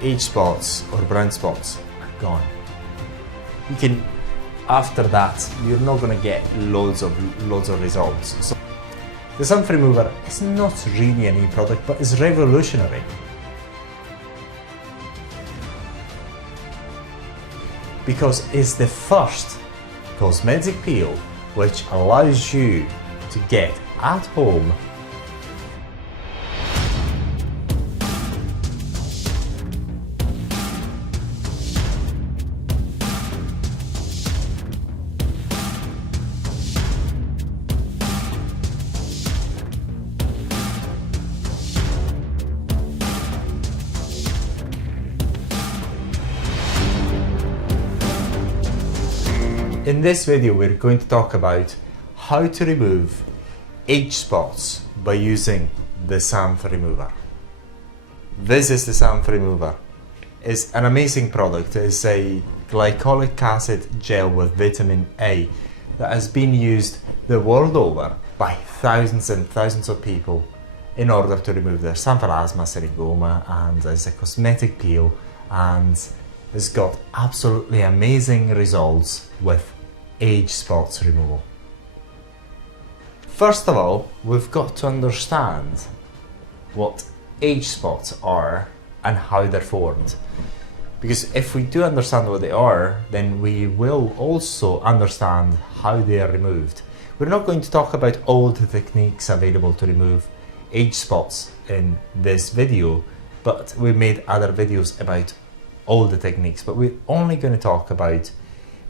the age spots or brown spots are gone. You can, after that, you're not going to get loads of results. So the Xanthremover is not really a new product, but it's revolutionary. Because it's the first cosmetic peel which allows you to get at home In this video, we're going to talk about how to remove age spots by using the Xanthremover. This is the Xanthremover. It's an amazing product. It's a glycolic acid gel with vitamin A that has been used the world over by thousands and thousands of people in order to remove their xanthelasma, syringoma, and as a cosmetic peel, and it's got absolutely amazing results with age spots removal. First of all, we've got to understand what age spots are and how they're formed. Because if we do understand what they are, then we will also understand how they are removed. We're not going to talk about all the techniques available to remove age spots in this video, but we made other videos about all the techniques, but we're only going to talk about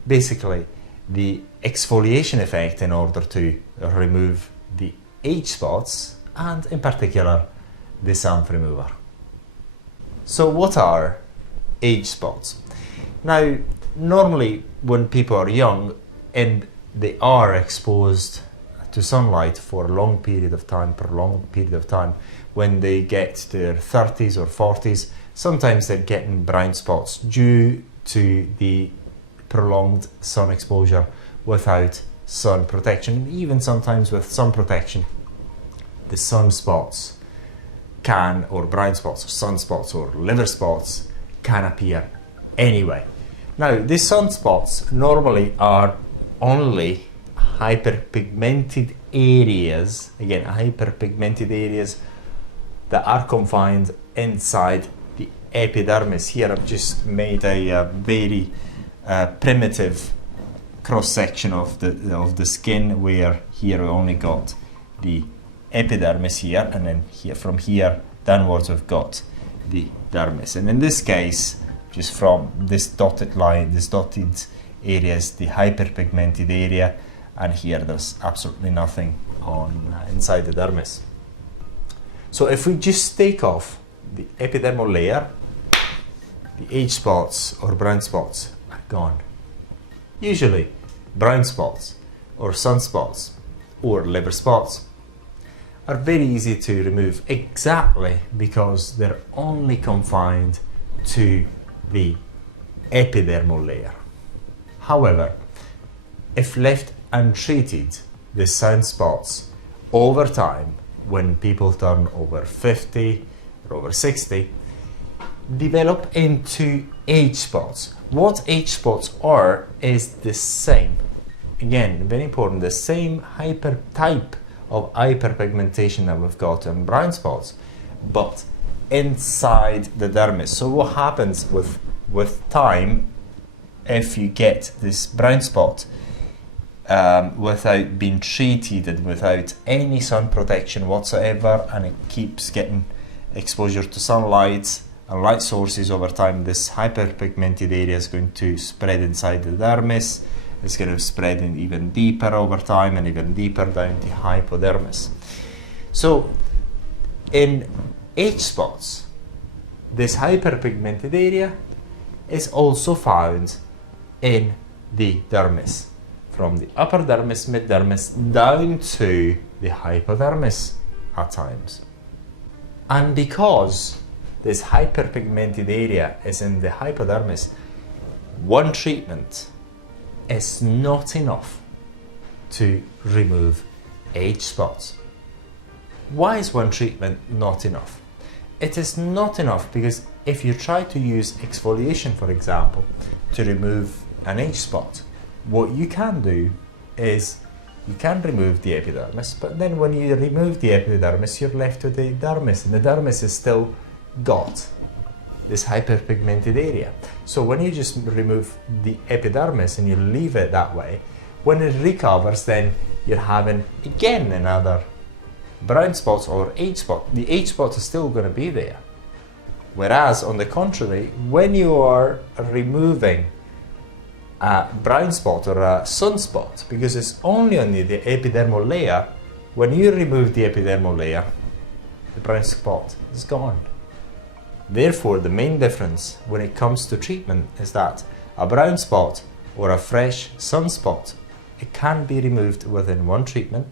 basically the exfoliation effect in order to remove the age spots, and in particular the Xanthremover. So what are age spots? Now, normally when people are young and they are exposed to sunlight for a long period of time, when they get to their 30s or 40s, sometimes they're getting brown spots due to the prolonged sun exposure without sun protection. Even sometimes with sun protection, the sunspots can, or brown spots, or sunspots, or liver spots can appear anyway. Now, these sunspots normally are only hyperpigmented areas, again, hyperpigmented areas that are confined inside the epidermis. Here I've just made a very primitive cross-section of the skin, where here we only got the epidermis here, and then here, from here downwards, we've got the dermis. And in this case, just from this dotted line, this dotted area is the hyperpigmented area, and here there's absolutely nothing on inside the dermis. So if we just take off the epidermal layer, the age spots or brown spots are gone. Usually brown spots or sunspots or liver spots are very easy to remove, exactly because they're only confined to the epidermal layer. However, if left untreated, the sunspots over time, when people turn over 50 or over 60, develop into age spots. What age spots are is the same. Again, very important, the same type of hyperpigmentation that we've got in brown spots, but inside the dermis. So what happens with time, if you get this brown spot without being treated and without any sun protection whatsoever, and it keeps getting exposure to sunlight and light sources over time, this hyperpigmented area is going to spread inside the dermis. It's going to spread in even deeper over time and even deeper down the hypodermis. So in age spots, this hyperpigmented area is also found in the dermis, from the upper dermis, mid dermis, down to the hypodermis at times. And because this hyperpigmented area is in the hypodermis, one treatment is not enough to remove age spots. Why is one treatment not enough? it is not enough, because if you try to use exfoliation, for example, to remove an age spot, what you can do is you can remove the epidermis, but then when you remove the epidermis, you're left with the dermis, and the dermis is still got this hyperpigmented area. So when you just remove the epidermis and you leave it that way, when it recovers, then you're having again another brown spots or age spot. The age spot is still going to be there. Whereas on the contrary, when you are removing a brown spot or a sunspot, because it's only on the epidermal layer, when you remove the epidermal layer, the brown spot is gone. Therefore, the main difference when it comes to treatment is that a brown spot or a fresh sunspot, it can be removed within one treatment,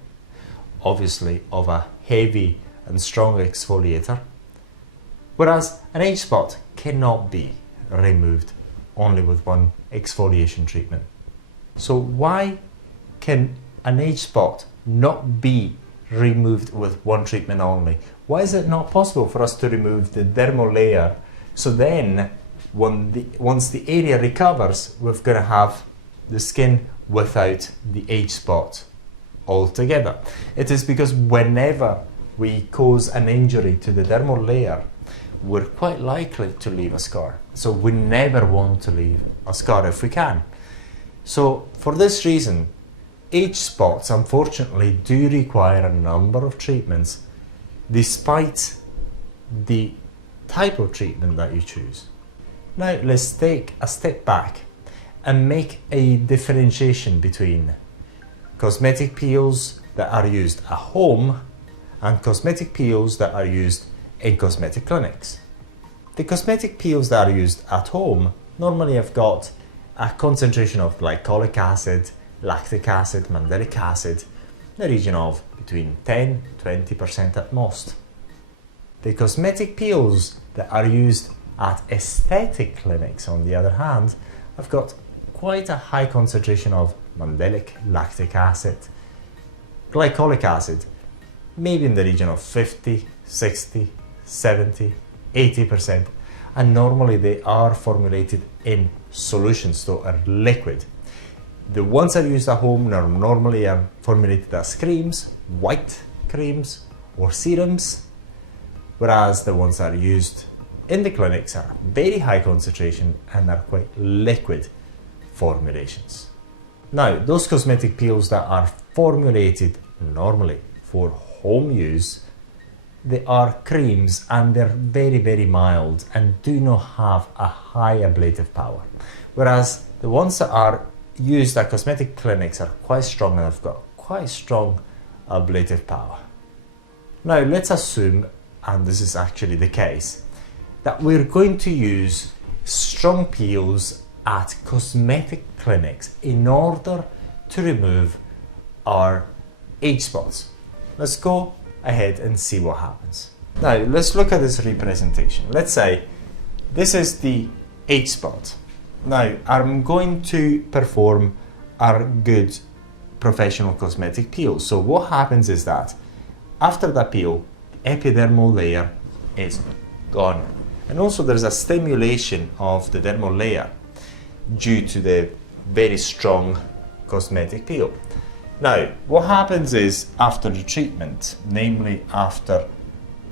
obviously of a heavy and strong exfoliator, whereas an age spot cannot be removed only with one exfoliation treatment. So why can an age spot not be removed with one treatment only? Why is it not possible for us to remove the dermal layer, so then once the area recovers, we're going to have the skin without the age spot altogether? It is because whenever we cause an injury to the dermal layer, we're quite likely to leave a scar. So we never want to leave a scar if we can. So for this reason, age spots unfortunately do require a number of treatments, despite the type of treatment that you choose. Now let's take a step back and make a differentiation between cosmetic peels that are used at home and cosmetic peels that are used in cosmetic clinics. The cosmetic peels that are used at home normally have got a concentration of glycolic acid, lactic acid, mandelic acid, in the region of between 10–20% at most. The cosmetic peels that are used at aesthetic clinics, on the other hand, have got quite a high concentration of mandelic, lactic acid, glycolic acid, maybe in the region of 50, 60, 70, 80%, and normally they are formulated in solutions, so are liquid. The ones that are used at home are normally formulated as creams, white creams or serums, whereas the ones that are used in the clinics are very high concentration and are quite liquid formulations. Now, those cosmetic peels that are formulated normally for home use, they are creams and they're very, very mild and do not have a high ablative power. Whereas the ones that are used at cosmetic clinics are quite strong and have got quite strong ablative power. Now let's assume, and this is actually the case, that we're going to use strong peels at cosmetic clinics in order to remove our age spots. Let's go ahead and see what happens. Now let's look at this representation. Let's say this is the age spot. Now I'm going to perform our good professional cosmetic peel. So what happens is that after that peel, the epidermal layer is gone. And also there's a stimulation of the dermal layer due to the very strong cosmetic peel. Now, what happens is after the treatment, namely after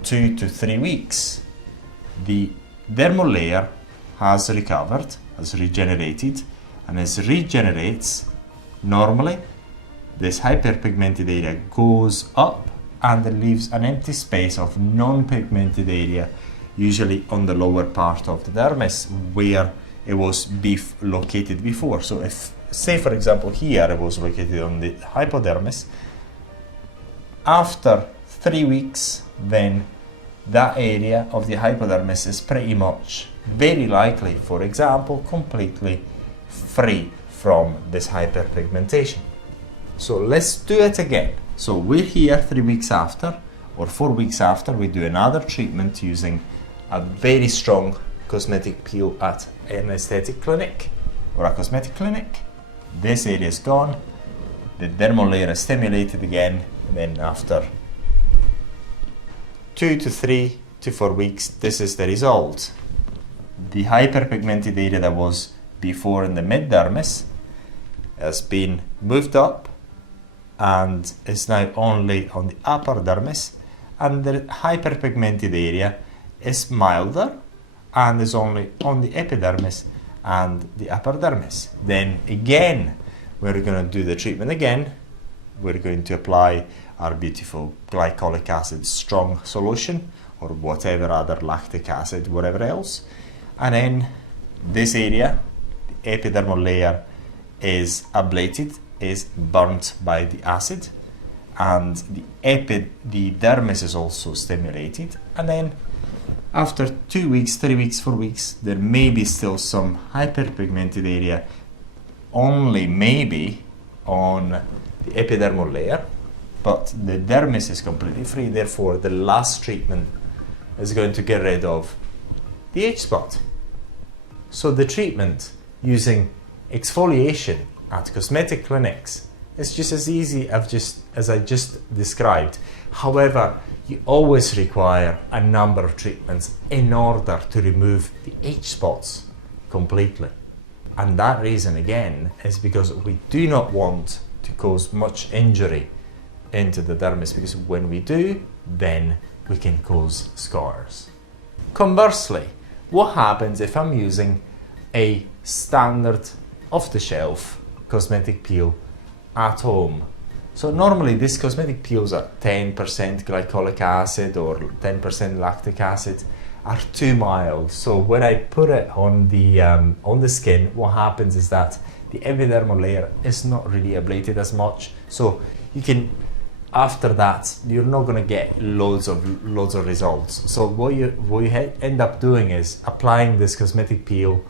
2 to 3 weeks, the dermal layer has recovered, has regenerated, and as it regenerates, normally this hyperpigmented area goes up and it leaves an empty space of non-pigmented area, usually on the lower part of the dermis where it was located before. So if, say for example here, it was located on the hypodermis, after 3 weeks, then that area of the hypodermis is pretty much, very likely, for example, completely free from this hyperpigmentation. So let's do it again. So we're here 3 weeks after, or 4 weeks after, we do another treatment using a very strong cosmetic peel at an aesthetic clinic or a cosmetic clinic. This area is gone, the dermal layer is stimulated again, and then after 2 to 3 to 4 weeks, this is the result. The hyperpigmented area that was before in the mid-dermis has been moved up and is now only on the upper dermis, and the hyperpigmented area is milder and is only on the epidermis and the upper dermis. Then again, we're going to do the treatment again. We're going to apply our beautiful glycolic acid strong solution, or whatever other lactic acid, whatever else. And then this area, the epidermal layer, is ablated, is burnt by the acid, and the dermis is also stimulated. And then after 2 weeks, 3 weeks, 4 weeks, there may be still some hyperpigmented area, only maybe on the epidermal layer, but the dermis is completely free. Therefore, the last treatment is going to get rid of the H-spot. So the treatment using exfoliation at cosmetic clinics is just as easy as I just described. However, you always require a number of treatments in order to remove the H-spots completely. And that reason again is because we do not want to cause much injury into the dermis, because when we do, then we can cause scars. Conversely, what happens if I'm using a standard off-the-shelf cosmetic peel at home? So normally these cosmetic peels at 10% glycolic acid or 10% lactic acid are too mild. So when I put it on the skin, what happens is that the epidermal layer is not really ablated as much. So you can, after that, you're not going to get loads of results. So what you end up doing is applying this cosmetic peel,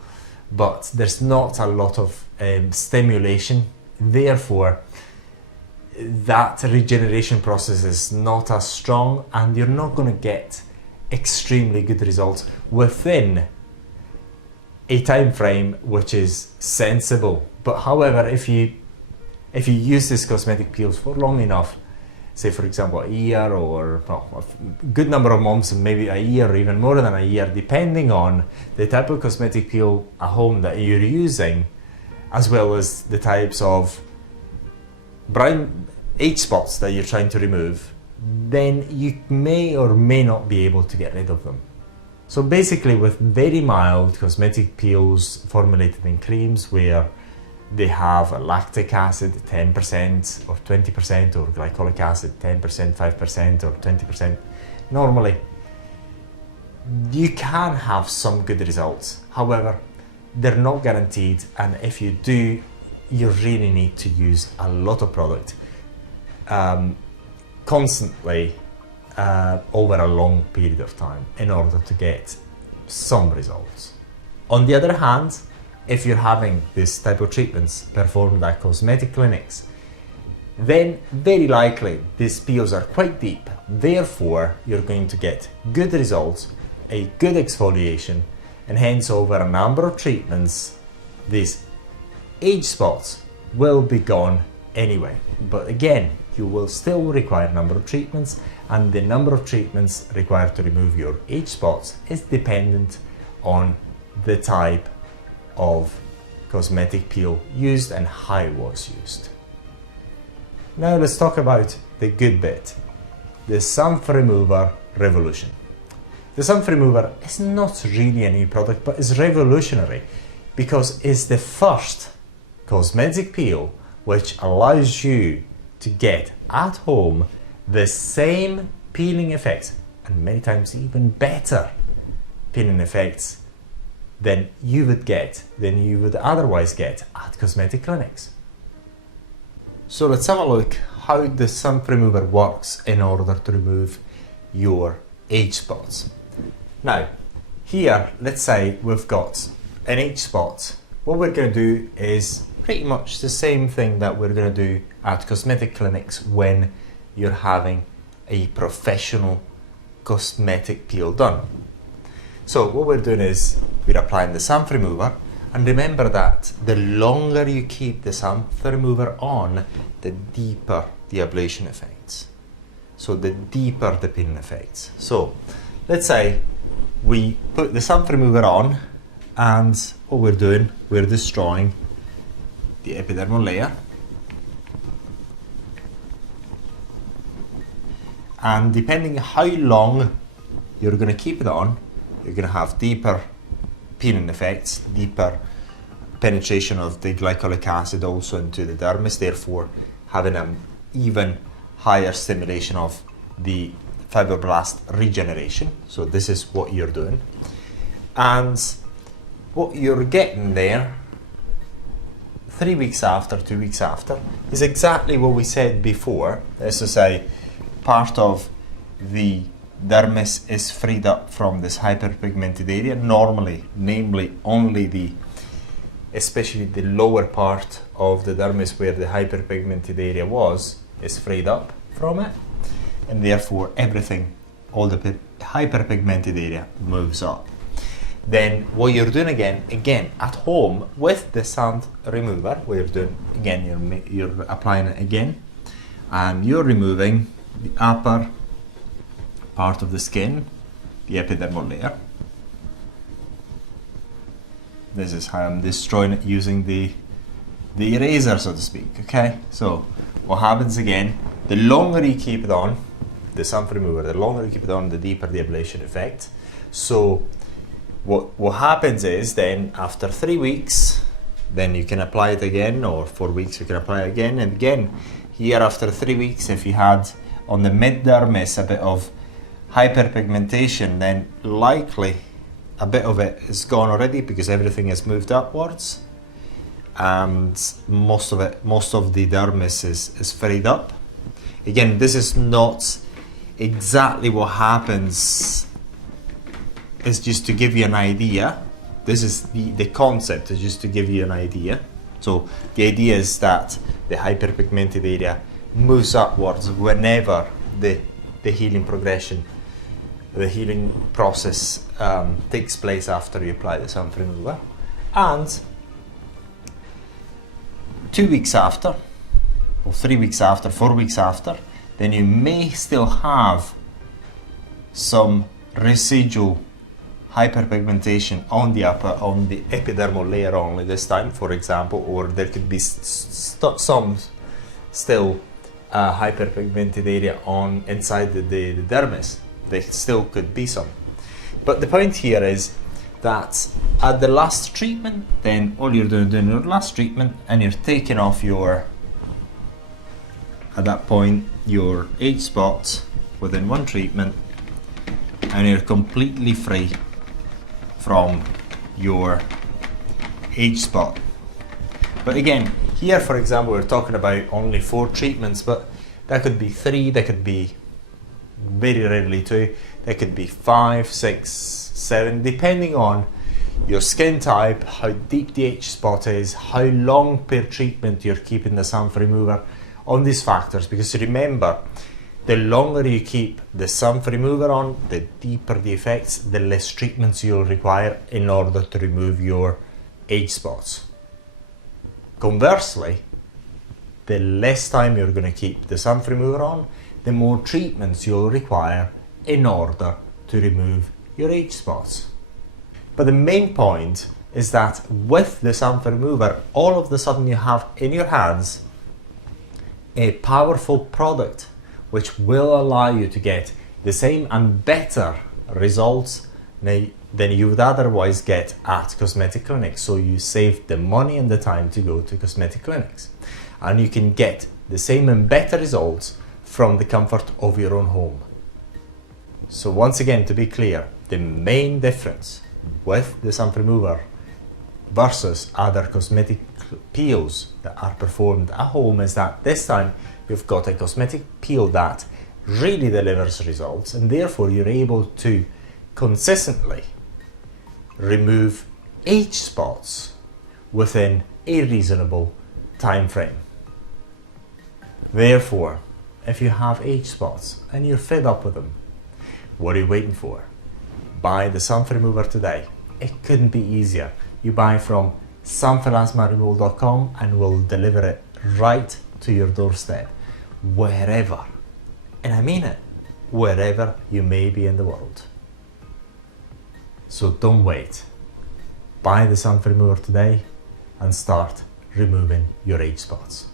but there's not a lot of stimulation. Therefore, that regeneration process is not as strong, and you're not going to get extremely good results within a time frame which is sensible. But however, if you use this cosmetic peels for long enough, say for example a year, or a good number of months, maybe a year or even more than a year, depending on the type of cosmetic peel at home that you're using, as well as the types of brown H-spots that you're trying to remove, then you may or may not be able to get rid of them. So basically, with very mild cosmetic peels formulated in creams where they have a lactic acid 10% or 20%, or glycolic acid 10%, 5% or 20%, normally you can have some good results. However, they're not guaranteed, and if you do, you really need to use a lot of product constantly over a long period of time in order to get some results. On the other hand, if you're having this type of treatments performed at cosmetic clinics, then very likely these peels are quite deep. Therefore, you're going to get good results, a good exfoliation, and hence over a number of treatments, these H-spots will be gone anyway. But again, you will still require a number of treatments, and the number of treatments required to remove your H-spots is dependent on the type of cosmetic peel used and how it was used. Now let's talk about the good bit, the Xanthremover revolution. The Xanthremover is not really a new product, but is revolutionary because it's the first cosmetic peel which allows you to get at home the same peeling effects, and many times even better peeling effects than you would otherwise get at cosmetic clinics. So let's have a look how the Xanthremover works in order to remove your H-spots. Now, here, let's say we've got an H-spot. What we're going to do is pretty much the same thing that we're going to do at cosmetic clinics when you're having a professional cosmetic peel done. So what we're doing is we're applying the Xanthremover, and remember that the longer you keep the Xanthremover on, the deeper the ablation effects. So the deeper the peeling effects. So let's say we put the Xanthremover on, and what we're doing, we're destroying the epidermal layer. And depending how long you're going to keep it on, you're going to have deeper peeling effects, deeper penetration of the glycolic acid also into the dermis, therefore having an even higher stimulation of the fibroblast regeneration. So this is what you're doing. And what you're getting there 3 weeks after, 2 weeks after, is exactly what we said before. As to say, part of the dermis is freed up from this hyperpigmented area, normally, namely only the, especially the lower part of the dermis where the hyperpigmented area was, is freed up from it, and therefore everything, all the hyperpigmented area moves up. Then what you're doing again at home with the Xanthremover, what you're doing again, you're applying it again, and you're removing the upper part of the skin, the epidermal layer. This is how I'm destroying it using the eraser, so to speak. Okay, so what happens again, the longer you keep it on, the Xanthremover, the longer you keep it on, the deeper the ablation effect. So what happens is then after 3 weeks, then you can apply it again, or 4 weeks you can apply it again and again. Here after 3 weeks, if you had on the mid-dermis a bit of hyperpigmentation, then likely a bit of it is gone already because everything has moved upwards, and most of the dermis is freed up. Again, this is not exactly what happens, it's just to give you an idea. This is the concept, is just to give you an idea. So the idea is that the hyperpigmented area moves upwards whenever the healing progression, the healing process takes place after you apply the Xanthremover. And 2 weeks after, or 3 weeks after, 4 weeks after, then you may still have some residual hyperpigmentation on the epidermal layer only this time, for example, or there could be some still hyperpigmented area on inside the dermis. There still could be some. But the point here is that at the last treatment, then all you're doing your last treatment, and you're taking off your, at that point, your age spots within one treatment, and you're completely free from your age spot. But again, here for example, we're talking about only 4 treatments, but that could be 3, that could be very rarely 2, that could be 5, 6, 7, depending on your skin type, how deep the age spot is, how long per treatment you're keeping the Xanthremover, on these factors. Because remember, the longer you keep the Xanthremover on, the deeper the effects, the less treatments you'll require in order to remove your age spots. Conversely, the less time you're going to keep the Xanthremover on, the more treatments you'll require in order to remove your age spots. But the main point is that with the Xanthremover, all of a sudden you have in your hands a powerful product which will allow you to get the same and better results than you would otherwise get at cosmetic clinics. So you save the money and the time to go to cosmetic clinics, and you can get the same and better results from the comfort of your own home. So once again, to be clear, the main difference with the Xanthremover versus other cosmetic peels that are performed at home is that this time you've got a cosmetic peel that really delivers results, and therefore you're able to consistently remove age spots within a reasonable time frame. Therefore, if you have age spots and you're fed up with them, what are you waiting for? Buy the Xanthremover today. It couldn't be easier. You buy from xanthelasmaremoval.com and we'll deliver it right to your doorstep, wherever, and I mean it, wherever you may be in the world. So don't wait. Buy the Xanthremover today and start removing your age spots.